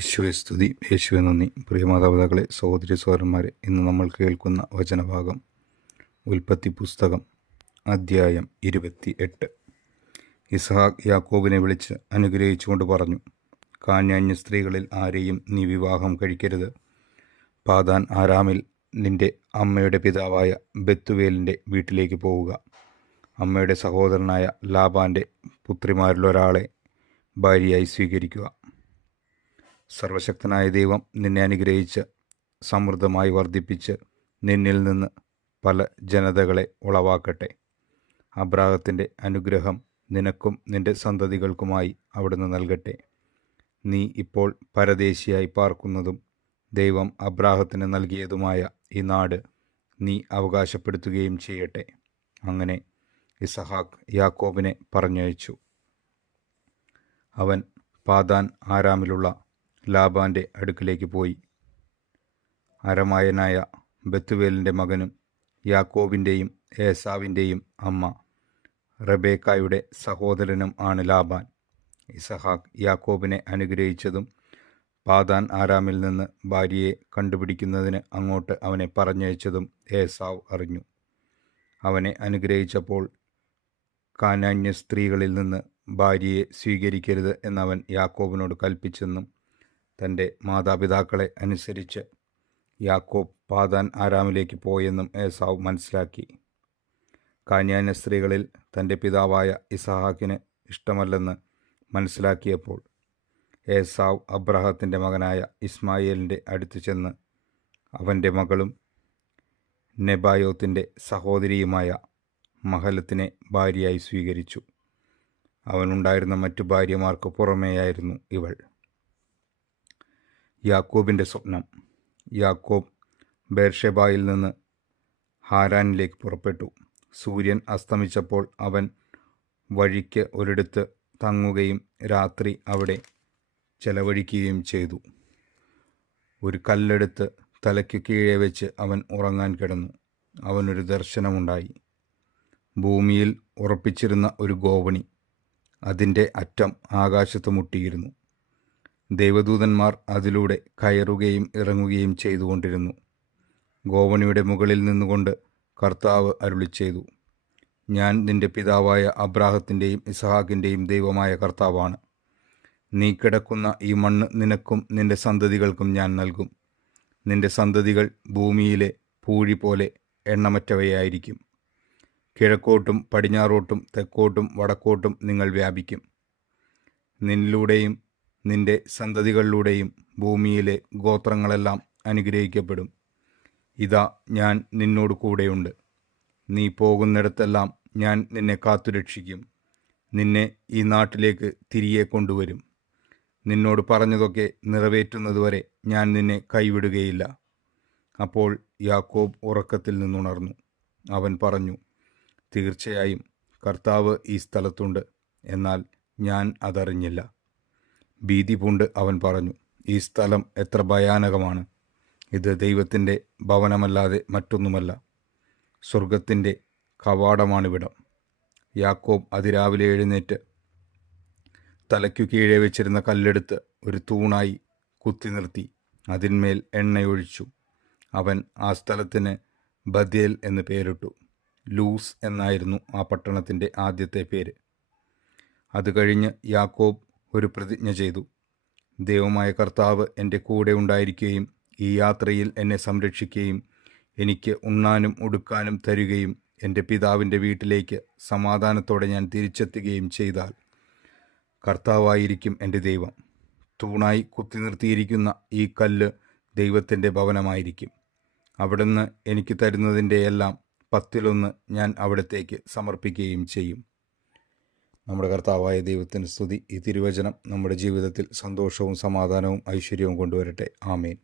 യേശുവെ സ്തുതി, യേശുവെ നന്ദി. പ്രിയ മാതാപിതാക്കളെ, സഹോദരി സഹോദരന്മാരെ, ഇന്ന് നമ്മൾ കേൾക്കുന്ന വചനഭാഗം ഉൽപ്പത്തി പുസ്തകം അധ്യായം 28. ഇസ്ഹാക്ക് യാക്കോബിനെ വിളിച്ച് അനുഗ്രഹിച്ചുകൊണ്ട് പറഞ്ഞു, കാനാന്യ സ്ത്രീകളിൽ ആരെയും നീ വിവാഹം കഴിക്കരുത്. പാദാൻ ആരാമിൽ നിന്റെ അമ്മയുടെ പിതാവായ ബെത്തുവേലിൻ്റെ വീട്ടിലേക്ക് പോവുക. അമ്മയുടെ സഹോദരനായ ലാബാൻ്റെ പുത്രിമാരിലൊരാളെ ഭാര്യയായി സ്വീകരിക്കുക. സർവശക്തനായ ദൈവം നിന്നെ അനുഗ്രഹിച്ച് സമൃദ്ധമായി വർദ്ധിപ്പിച്ച് നിന്നിൽ നിന്ന് പല ജനതകളെ ഉളവാക്കട്ടെ. അബ്രാഹത്തിൻ്റെ അനുഗ്രഹം നിനക്കും നിന്റെ സന്തതികൾക്കുമായി അവിടുന്ന് നൽകട്ടെ. നീ ഇപ്പോൾ പരദേശിയായി പാർക്കുന്നതും ദൈവം അബ്രാഹത്തിന് നൽകിയതുമായ ഈ നാട് നീ അവകാശപ്പെടുത്തുകയും ചെയ്യട്ടെ. അങ്ങനെ ഇസഹാക്ക് യാക്കോബിനെ പറഞ്ഞയച്ചു. അവൻ പാദാൻ ആരാമിലുള്ള ലാബാൻ്റെ അടുക്കിലേക്ക് പോയി. അരമായനായ ബെത്തുവേലിൻ്റെ മകനും യാക്കോബിൻ്റെയും ഏസാവിൻ്റെയും അമ്മ റബേക്കായുടെ സഹോദരനും ആണ് ലാബാൻ. ഇസഹാക്ക് യാക്കോബിനെ അനുഗ്രഹിച്ചതും പാദാൻ ആരാമിൽ നിന്ന് ഭാര്യയെ കണ്ടുപിടിക്കുന്നതിന് അങ്ങോട്ട് അവനെ പറഞ്ഞയച്ചതും ഏസാവ് അറിഞ്ഞു. അവനെ അനുഗ്രഹിച്ചപ്പോൾ കാനാന്യ സ്ത്രീകളിൽ നിന്ന് ഭാര്യയെ സ്വീകരിക്കരുത് എന്നവൻ യാക്കോബിനോട് കൽപ്പിച്ചെന്നും തൻ്റെ മാതാപിതാക്കളെ അനുസരിച്ച് യാക്കോബ് പാദാൻ ആരാമിലേക്ക് പോയെന്നും ഏസാവ് മനസ്സിലാക്കി. കാനാന്യ സ്ത്രീകളിൽ തൻ്റെ പിതാവായ ഇസഹാക്കിന് ഇഷ്ടമല്ലെന്ന് മനസ്സിലാക്കിയപ്പോൾ ഏസാവ് അബ്രാഹത്തിൻ്റെ മകനായ ഇസ്മായേലിൻ്റെ അടുത്ത് ചെന്ന് അവൻ്റെ മകളും നെബായോത്തിൻ്റെ സഹോദരിയുമായ മഹലത്തിനെ ഭാര്യയായി സ്വീകരിച്ചു. അവനുണ്ടായിരുന്ന മറ്റു ഭാര്യമാർക്ക് പുറമേയായിരുന്നു ഇവൾ. യാക്കോബിൻ്റെ സ്വപ്നം. യാക്കോബ് ബേർഷെബായിൽ നിന്ന് ഹാരാനിലേക്ക് പുറപ്പെട്ടു. സൂര്യൻ അസ്തമിച്ചപ്പോൾ അവൻ വഴിക്ക് ഒരിടത്ത് തങ്ങുകയും രാത്രി അവിടെ ചെലവഴിക്കുകയും ചെയ്തു. ഒരു കല്ലെടുത്ത് തലയ്ക്ക് കീഴെ വെച്ച് അവൻ ഉറങ്ങാൻ കിടന്നു. അവനൊരു ദർശനമുണ്ടായി. ഭൂമിയിൽ ഉറപ്പിച്ചിരുന്ന ഒരു ഗോവണി, അതിൻ്റെ അറ്റം ആകാശത്ത് മുട്ടിയിരുന്നു. ദൈവദൂതന്മാർ അതിലൂടെ കയറുകയും ഇറങ്ങുകയും ചെയ്തുകൊണ്ടിരുന്നു. ഗോവണിയുടെ മുകളിൽ നിന്നുകൊണ്ട് കർത്താവ് അരുളിച്ചെയ്തു, ഞാൻ നിന്റെ പിതാവായ അബ്രാഹത്തിൻ്റെയും ഇസഹാക്കിൻ്റെയും ദൈവമായ കർത്താവാണ്. നീ കിടക്കുന്ന ഈ മണ്ണ് നിനക്കും നിന്റെ സന്തതികൾക്കും ഞാൻ നൽകും. നിന്റെ സന്തതികൾ ഭൂമിയിലെ പൂഴി പോലെ എണ്ണമറ്റവയായിരിക്കും. കിഴക്കോട്ടും പടിഞ്ഞാറോട്ടും തെക്കോട്ടും വടക്കോട്ടും നിങ്ങൾ വ്യാപിക്കും. നിന്നിലൂടെയും നിന്റെ സന്തതികളിലൂടെയും ഭൂമിയിലെ ഗോത്രങ്ങളെല്ലാം അനുഗ്രഹിക്കപ്പെടും. ഇതാ, ഞാൻ നിന്നോട് കൂടെയുണ്ട്. നീ പോകുന്നിടത്തെല്ലാം ഞാൻ നിന്നെ കാത്തുരക്ഷിക്കും. നിന്നെ ഈ നാട്ടിലേക്ക് തിരികെ കൊണ്ടുവരും. നിന്നോട് പറഞ്ഞതൊക്കെ നിറവേറ്റുന്നതുവരെ ഞാൻ നിന്നെ കൈവിടുകയില്ല. അപ്പോൾ യാക്കോബ് ഉറക്കത്തിൽ നിന്നുണർന്നു. അവൻ പറഞ്ഞു, തീർച്ചയായും കർത്താവ് ഈ സ്ഥലത്തുണ്ട്, എന്നാൽ ഞാൻ അതറിഞ്ഞില്ല. ഭീതി പൂണ്ട് അവൻ പറഞ്ഞു, ഈ സ്ഥലം എത്ര ഭയാനകമാണ്! ഇത് ദൈവത്തിൻ്റെ ഭവനമല്ലാതെ മറ്റൊന്നുമല്ല. സ്വർഗത്തിൻ്റെ കവാടമാണിവിടം. യാക്കോബ് അതിരാവിലെ എഴുന്നേറ്റ് തലയ്ക്കു കീഴെ വെച്ചിരുന്ന കല്ലെടുത്ത് ഒരു തൂണായി കുത്തി നിർത്തി അതിന്മേൽ എണ്ണയൊഴിച്ചു. അവൻ ആ സ്ഥലത്തിന് ബഥേൽ എന്ന് പേരിട്ടു. ലൂസ് എന്നായിരുന്നു ആ പട്ടണത്തിൻ്റെ ആദ്യത്തെ പേര്. അത് കഴിഞ്ഞ് യാക്കോബ് ഒരു പ്രതിജ്ഞ ചെയ്തു, ദൈവമായ കർത്താവ് എൻ്റെ കൂടെ ഉണ്ടായിരിക്കുകയും ഈ യാത്രയിൽ എന്നെ സംരക്ഷിക്കുകയും എനിക്ക് ഉണ്ണാനും ഉടുക്കാനും തരികയും എൻ്റെ പിതാവിൻ്റെ വീട്ടിലേക്ക് സമാധാനത്തോടെ ഞാൻ തിരിച്ചെത്തുകയും ചെയ്താൽ കർത്താവായിരിക്കും എൻ്റെ ദൈവം. തൂണായി കുത്തി നിർത്തിയിരിക്കുന്ന ഈ കല്ല് ദൈവത്തിൻ്റെ ഭവനമായിരിക്കും. അവിടുന്ന് എനിക്ക് തരുന്നതിൻ്റെ എല്ലാം 10 ഞാൻ അവിടത്തേക്ക് സമർപ്പിക്കുകയും ചെയ്യും. നമ്മുടെ കർത്താവായ ദൈവത്തിന് സ്തുതി. ഈ തിരുവചനം നമ്മുടെ ജീവിതത്തിൽ സന്തോഷവും സമാധാനവും ഐശ്വര്യവും കൊണ്ടുവരട്ടെ. ആമേൻ.